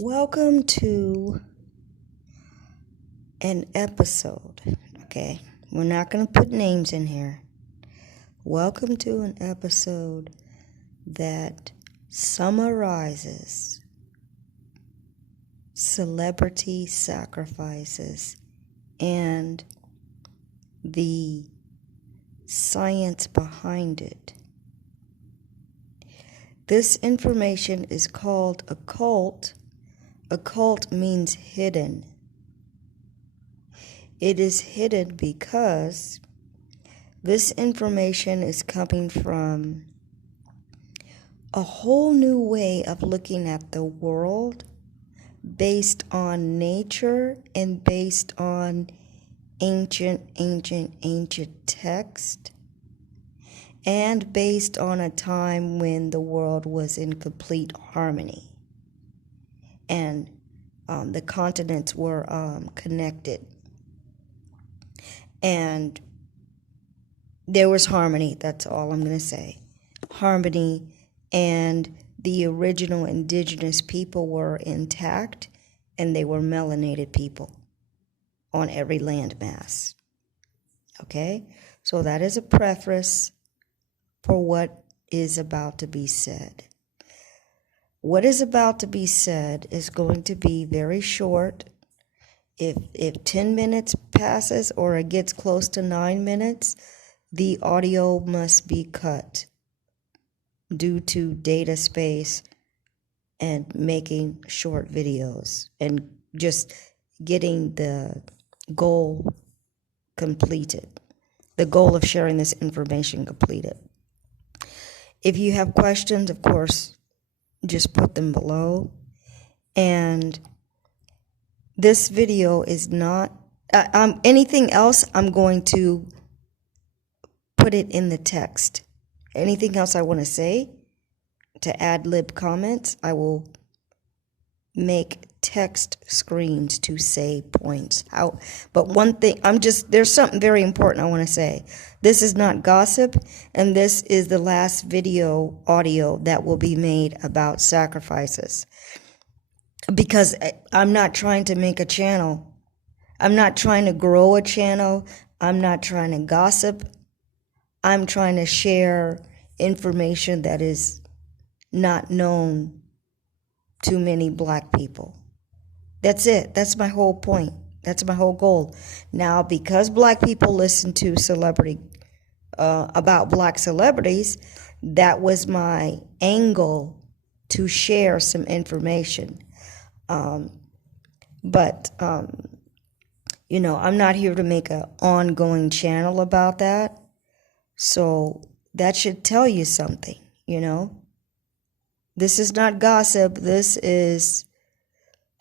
Welcome to an episode, okay? We're not going to put names in here. Welcome to an episode that summarizes celebrity sacrifices and the science behind it. This information is called occult. Occult means hidden. It is hidden because this information is coming from a whole new way of looking at the world based on nature and based on ancient text, and based on a time when the world was in complete harmony and the continents were connected and there was harmony. That's all I'm going to say. Harmony, and the original indigenous people were intact, and they were melanated people on every landmass. Okay? So that is a preface for what is about to be said. What is about to be said is going to be very short. If 10 minutes passes or it gets close to 9 minutes, the audio must be cut due to data space and making short videos and just getting the goal completed, the goal of sharing this information completed. If you have questions, of course, just put them below. And this video is not anything else. I'm going to put it in the text. Anything else I want to say to ad-lib comments, I will make text screens to say points out. But one thing, there's something very important I want to say. This is not gossip, and this is the last video audio that will be made about sacrifices. Because I'm not trying to make a channel. I'm not trying to grow a channel. I'm not trying to gossip. I'm trying to share information that is not known to many black people. That's it. That's my whole point. That's my whole goal. Now, because black people listen to about black celebrities, that was my angle to share some information. But I'm not here to make an ongoing channel about that. So that should tell you something, This is not gossip. This is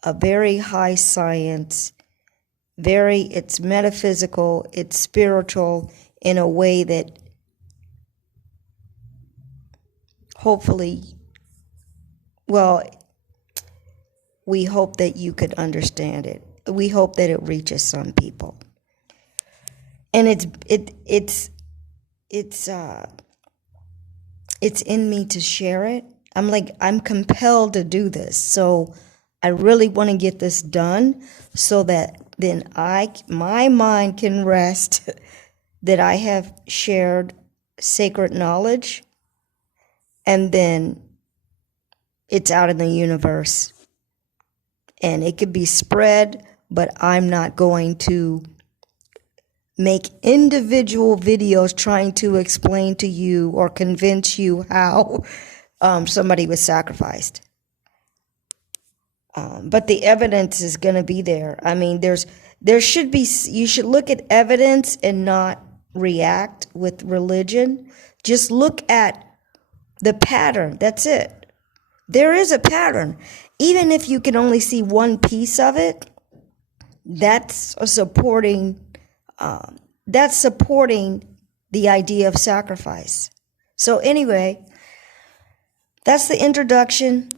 a very high science, it's metaphysical, it's spiritual in a way that hopefully, we hope that you could understand it. We hope that it reaches some people. And it's in me to share it. I'm compelled to do this. So I really want to get this done so that then my mind can rest that I have shared sacred knowledge, and then it's out in the universe and it could be spread, but I'm not going to make individual videos trying to explain to you or convince you how somebody was sacrificed. But the evidence is going to be there. I mean, you should look at evidence and not react with religion. Just look at the pattern. That's it. There is a pattern. Even if you can only see one piece of it, that's supporting the idea of sacrifice. So anyway, that's the introduction.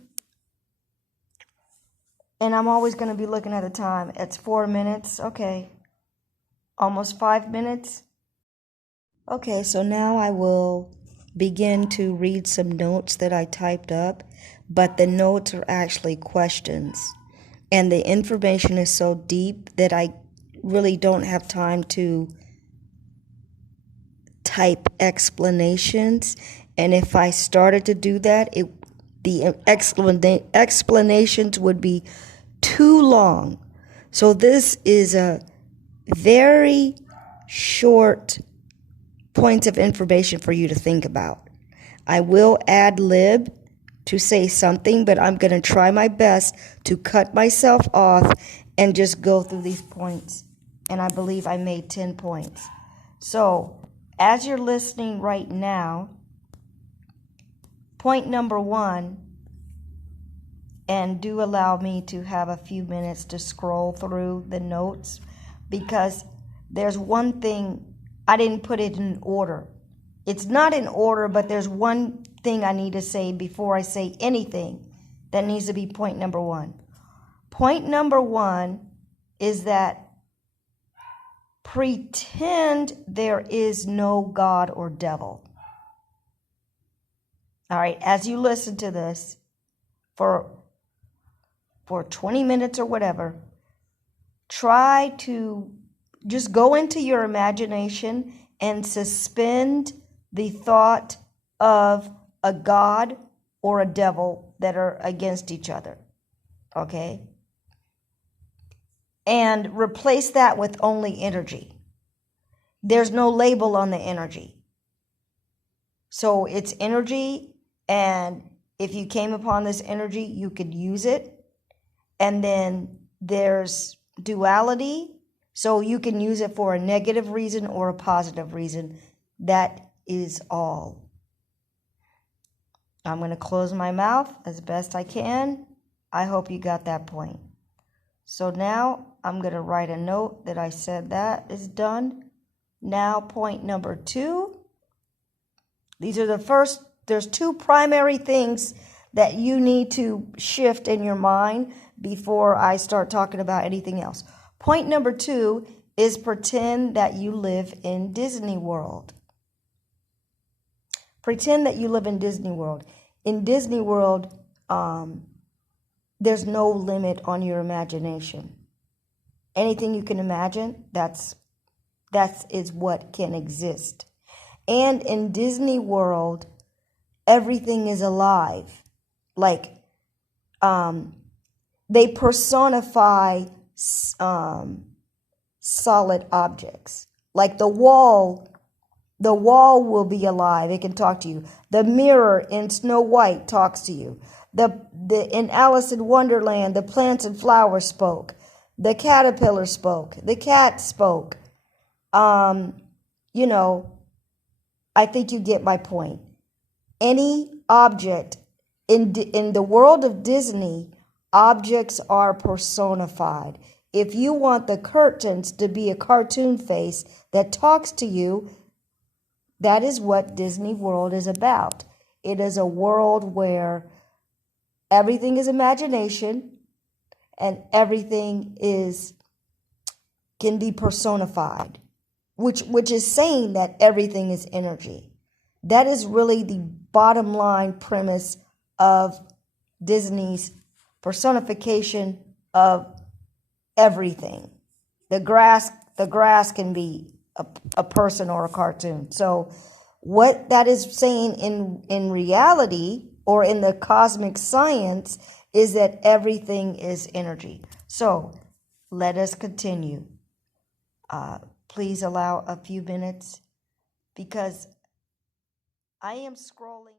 And I'm always going to be looking at the time. It's 4 minutes. Okay. Almost 5 minutes. Okay, so now I will begin to read some notes that I typed up, but the notes are actually questions. And the information is so deep that I really don't have time to type explanations. And if I started to do that, the explanations would be too long. So this is a very short points of information for you to think about. I will ad lib to say something, but I'm going to try my best to cut myself off and just go through these points. And I believe I made 10 points. So as you're listening right now, point number 1, and do allow me to have a few minutes to scroll through the notes, because there's one thing, I didn't put it in order. It's not in order, but there's one thing I need to say before I say anything that needs to be point number 1. Point number 1 is that pretend there is no God or devil. All right, as you listen to this for 20 minutes or whatever, try to just go into your imagination and suspend the thought of a God or a devil that are against each other. Okay? And replace that with only energy. There's no label on the energy. So it's energy, and if you came upon this energy, you could use it. And then there's duality, so you can use it for a negative reason or a positive reason. That is all. I'm going to close my mouth as best I can. I hope you got that point. So now I'm going to write a note that I said that is done. Now point number 2. These are there's 2 primary things that you need to shift in your mind before I start talking about anything else. Point number 2 is pretend that you live in Disney World. Pretend that you live in Disney World. In Disney World, there's no limit on your imagination. Anything you can imagine, that is what can exist. And in Disney World, everything is alive. Like, they personify solid objects. Like the wall will be alive. It can talk to you. The mirror in Snow White talks to you. In Alice in Wonderland, the plants and flowers spoke. The caterpillar spoke. The cat spoke. I think you get my point. Any object in the world of Disney, objects are personified. If you want the curtains to be a cartoon face that talks to you, that is what Disney World is about. It is a world where everything is imagination and everything can be personified, which is saying that everything is energy. That is really the bottom line premise of Disney's personification of everything. The grass can be a person or a cartoon. So what that is saying in reality, or in the cosmic science, is that everything is energy. So let us continue. Please allow a few minutes, because I am scrolling.